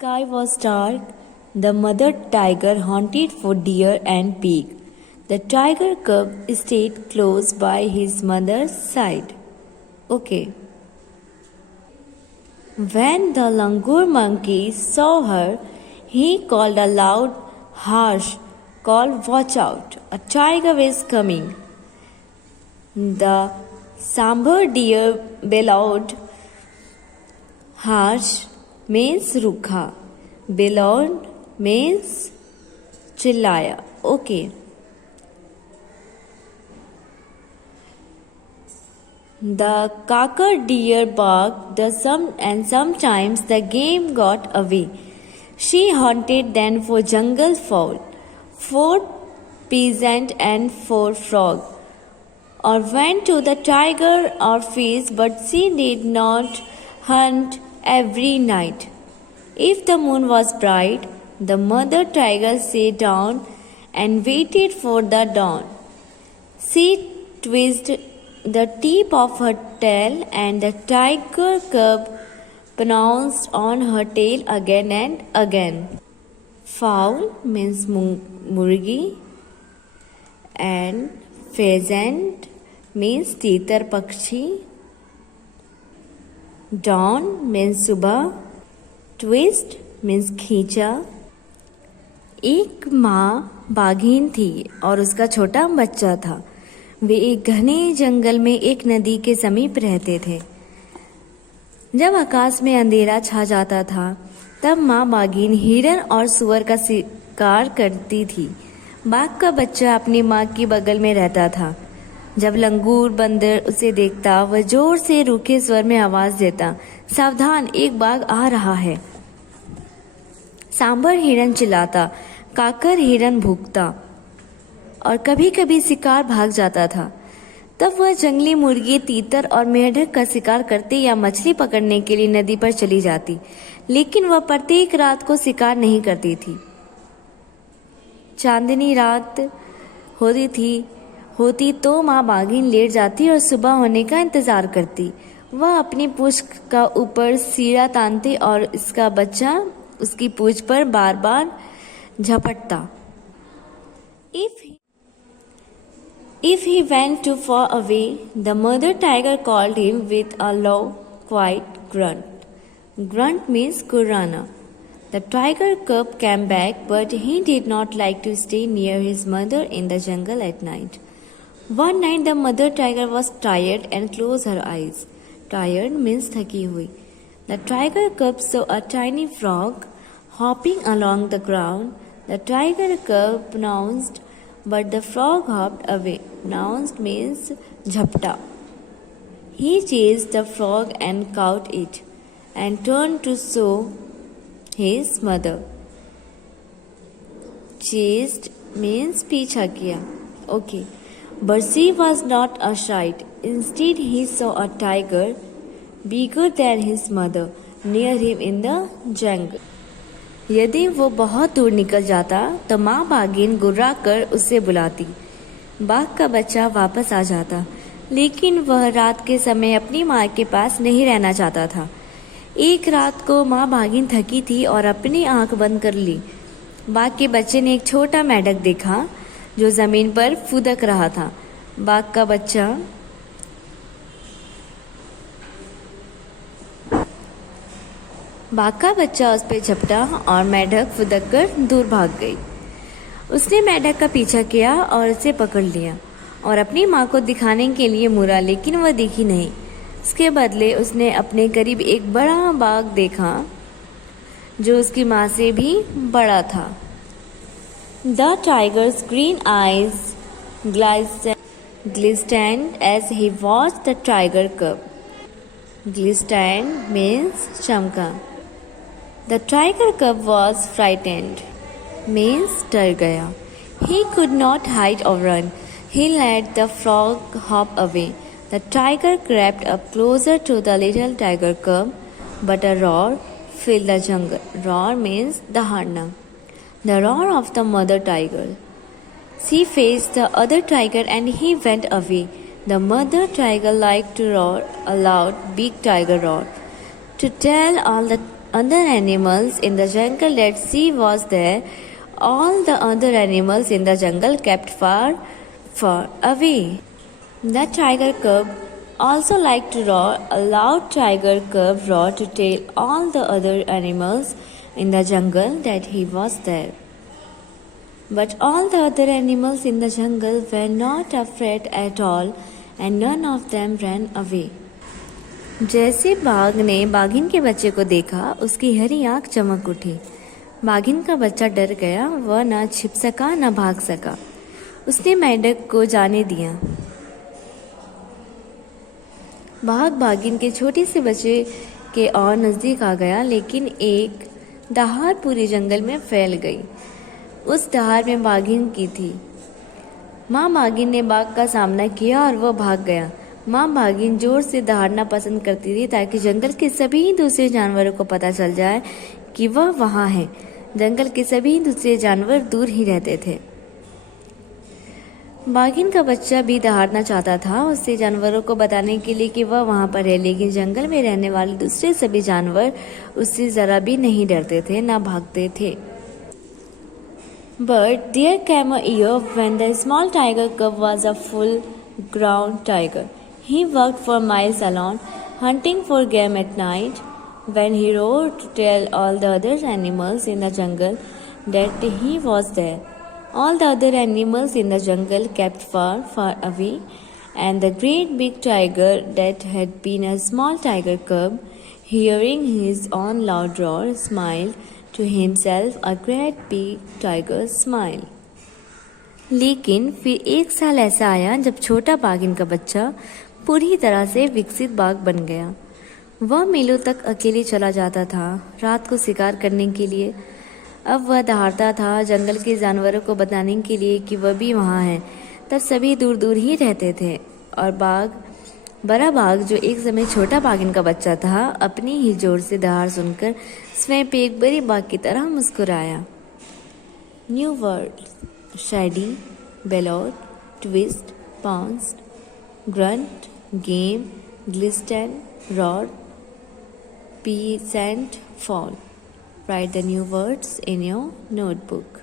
sky was dark, the mother tiger hunted for deer and pig. The tiger cub stayed close by his mother's side. Okay. When the langur monkey saw her, he called a loud, harsh call, "Watch out! A tiger is coming!" The sambar deer bellowed. Harsh means rukha. Bellowed means chillaya. Okay. The kakar deer barked and sometimes the game got away. She hunted then for jungle fowl, for peasant and for frog, or went to the tiger or fish, but she did not hunt every night. If the moon was bright, the mother tiger sat down and waited for the dawn. She twisted the tip of her tail, and the tiger cub pounced on her tail again and again. Fowl means murgi, and pheasant means titar pakshi. Dawn means subah. Twist means खींचा. एक माँ बाघिन थी और उसका छोटा बच्चा था. वे एक घने जंगल में एक नदी के समीप रहते थे. जब आकाश में अंधेरा छा जाता था तब माँ बाघिन हिरन और सुअर का शिकार करती थी. बाघ का बच्चा अपनी माँ की बगल में रहता था. जब लंगूर बंदर उसे देखता वह जोर से रूखे स्वर में आवाज देता, "सावधान, एक बाघ आ रहा है।" सांबर हिरन चिल्लाता, काकर हिरन भूखता और कभी कभी शिकार भाग जाता था. तब वह जंगली मुर्गी, तीतर और मेंढक का शिकार करते या मछली पकड़ने के लिए नदी पर चली जाती, लेकिन वह प्रत्येक रात को शिकार नहीं करती थी. चांदनी रात होती तो माँ बाघिन लेट जाती और सुबह होने का इंतजार करती. वह अपनी पूंछ का ऊपर सीढ़ा तानती और इसका बच्चा उसकी पूंछ पर बार बार झपटता. If he went too far away, the mother tiger called him with a low, quiet grunt. Grunt means kurana. The tiger cub came back, but he did not like to stay near his mother in the jungle at night. One night the mother tiger was tired and closed her eyes. Tired means thaki hui. The tiger cub saw a tiny frog hopping along the ground. The tiger cub pounced, but the frog hopped away. Pounced means jhapta. He chased the frog and caught it, and turned to show his mother. Chased means पीछा किया. Okay. But she was not a sight. Instead, he saw a tiger bigger than his mother near him in the jungle. यदि वो बहुत दूर निकल जाता तो माँ बाघिन गुर्रा कर उसे बुलाती. बाघ का बच्चा वापस आ जाता, लेकिन वह रात के समय अपनी माँ के पास नहीं रहना चाहता था. एक रात को माँ बाघिन थकी थी और अपनी आंख बंद कर ली. बाघ के बच्चे ने एक छोटा मेंढक देखा जो जमीन पर फुदक रहा था. बाघ का बच्चा उस पर झपटा और मेंढक फुदक कर दूर भाग गई. उसने मेंढक का पीछा किया और उसे पकड़ लिया और अपनी माँ को दिखाने के लिए मुड़ा, लेकिन वह दिखी नहीं. इसके बदले उसने अपने करीब एक बड़ा बाघ देखा जो उसकी माँ से भी बड़ा था. The tiger's green eyes glistened as he watched the tiger cub. Glistened means chamka. The tiger cub was frightened, means डर गया. He could not hide or run. He let the frog hop away. The tiger crept up closer to the little tiger cub, but a roar filled the jungle. Roar means dahana. The roar of the mother tiger. She faced the other tiger and he went away. The mother tiger liked to roar a loud, big tiger roar to tell all the other animals in the jungle that she was there, all the other animals in the jungle kept far, far away. The tiger cub also liked to roar. A loud tiger cub roared to tell all the other animals in the jungle that he was there. But all the other animals in the jungle were not afraid at all, and none of them ran away. जैसे बाघ ने बाघिन के बच्चे को देखा, उसकी हरी आंख चमक उठी। बाघिन का बच्चा डर गया, वह न छिप सका न भाग सका। उसने मेंढक को जाने दिया। बाघ बाघिन के छोटे से बच्चे के और नजदीक आ गया, लेकिन एक दहाड़ पूरे जंगल में फैल गई। उस दहाड़ में बाघिन की थी। माँ बाघिन ने बाघ का सामना किया और वह भाग गया। माँ बाघिन जोर से दहाड़ना पसंद करती थी ताकि जंगल के सभी दूसरे जानवरों को पता चल जाए कि वह वहाँ है। जंगल के सभी दूसरे जानवर दूर ही रहते थे। बाघिन का बच्चा भी दहाड़ना चाहता था, उससे जानवरों को बताने के लिए कि वह वहाँ पर है, लेकिन जंगल में रहने वाले दूसरे सभी जानवर उससे जरा भी नहीं डरते थे, ना भागते थे। But there came a year when the small tiger cub was a full-grown tiger. He walked for miles alone, hunting for game at night. When he roared to tell all the other animals in the jungle that he was there, all the other animals in the jungle kept far, far away, and the great big tiger that had been a small tiger cub, hearing his own loud roar, smiled to himself a great big tiger smile. लेकिन फिर एक साल ऐसा आया जब छोटा बाघिन का बच्चा पूरी तरह से विकसित बाघ बन गया। वह मीलों तक अकेले चला जाता था रात को शिकार करने के लिए। अब वह दहाड़ता था जंगल के जानवरों को बताने के लिए कि वह भी वहाँ है। तब सभी दूर दूर ही रहते थे और बड़ा बाघ जो एक समय छोटा बाघिन का बच्चा था, अपनी ही जोर से दहाड़ सुनकर स्वयं पे एक बड़ी बाघ की तरह मुस्कुराया। New word: shady, bellowed, twist, pounce, grunt, game, glisten, rod, peasant, fall. Write the new words in your notebook.